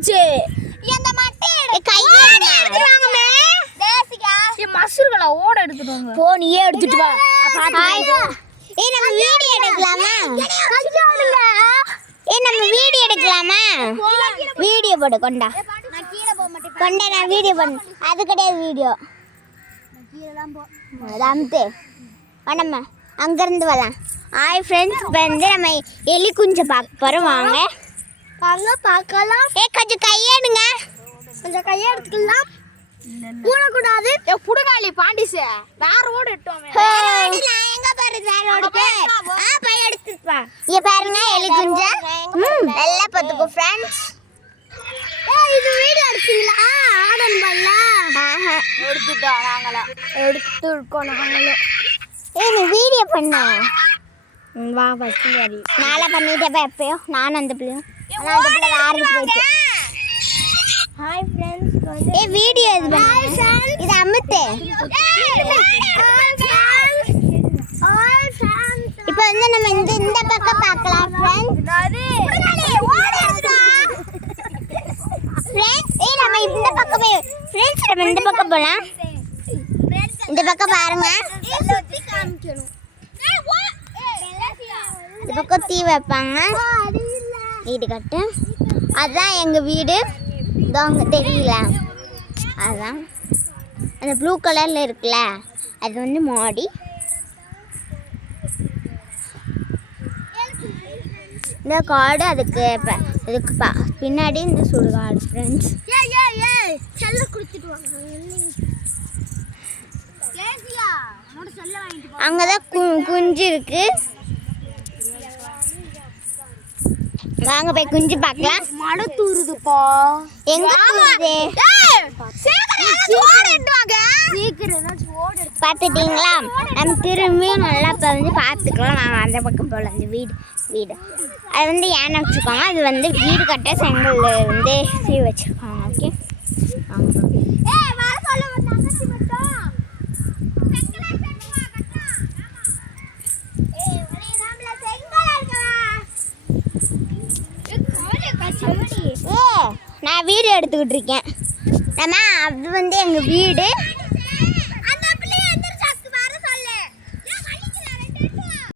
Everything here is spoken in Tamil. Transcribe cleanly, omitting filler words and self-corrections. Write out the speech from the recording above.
வந்துருச்சு. இந்த மட்டை கையாங்கமே தேசிகா மசுர்களா ஓட எடுத்துட்டு வாங்க. போ நீயே எடுத்துட்டு வா. ஏய் நம்ம வீடியோ எடுக்கலாமா? நம்ம வீடியோ எடுக்கலாமா? வீடியோ போடு கொண்டா. நான் கீழ போக மாட்டேன். கொண்டா நான் வீடியோ பண்ணு. அது கிடையாது வீடியோ. நான் கீழலாம் போ. அம்தே. பண்ணம்மா. அங்க இருந்து வரலாம். ஹாய் फ्रेंड्स வந்து நம்ம எலி குஞ்சை பார்க்க போறோம் வாங்க. வாங்க பார்க்கலாம். கொஞ்சம் கையெடுங்க. கொஞ்சம் கையை எடுத்துக்கலாம். கூடக்கூடாது. புடுகாலி பாண்டிசே வேற ஓட எடுத்தோமே. நான் எங்க பாரு வேற ஓடுது. பை எடுத்துட்டு வா. இங்க பாருங்க எலி குஞ்சு. நல்லா பாத்துக்கோ फ्रेंड्स. இது வீடியோ எடுத்தீங்களா? ஆடன் பல்ல. எடுத்துட்டோம் நாங்களா. எடுத்துக்கோ நாங்களே. நீ வீடியோ பண்ண. வா ஃபர்ஸ்ட் சரி. நாளா பண்ணிட்டே எப்பயோ நான் அந்த பிள்ளை. ஆனா அந்த பிள்ளை வேற போயிடுச்சு. ஹாய் फ्रेंड्स வீடியோ இது இது அமுத்து. இப்போ வந்து நம்ம இந்த பக்கம் பார்க்கலாம் फ्रेंड्स. நம்ம இந்த பக்கம் फ्रेंड्स நம்ம இந்த பக்கம் போலாம். இந்த பக்கம் பாருங்க. இந்த பக்கம் தீ வைப்பாங்க. வீடு கட்டு. அதுதான் எங்கள் வீடு. அங்கே தெரியல. அதுதான் அந்த ப்ளூ கலரில் இருக்குல்ல அது வந்து மாடி. இந்த காடு அதுக்கு பின்னாடி இந்த சுடுகாடு ஃப்ரெண்ட்ஸ். அங்கதான் குஞ்சு இருக்கு. வாங்க போய் குஞ்சு பார்க்கலாம். மழை தூருதுப்பா. எங்க தூருது? பார்த்துட்டீங்களா? நம்ம திரும்பியும் நல்லா இப்போ வந்து பார்த்துக்கலாம். நாங்கள் அந்த பக்கம் போகல. அந்த வீடு அது வந்து ஏன்னு வச்சுருக்காங்க. அது வந்து வீடு கட்ட செங்கல் வந்து சீ வச்சுருக்காங்க. ஓகே நான் வீடியோ எடுத்துக்கிட்டு இருக்கேன். நம்ம அது வந்து எங்கள் வீடு.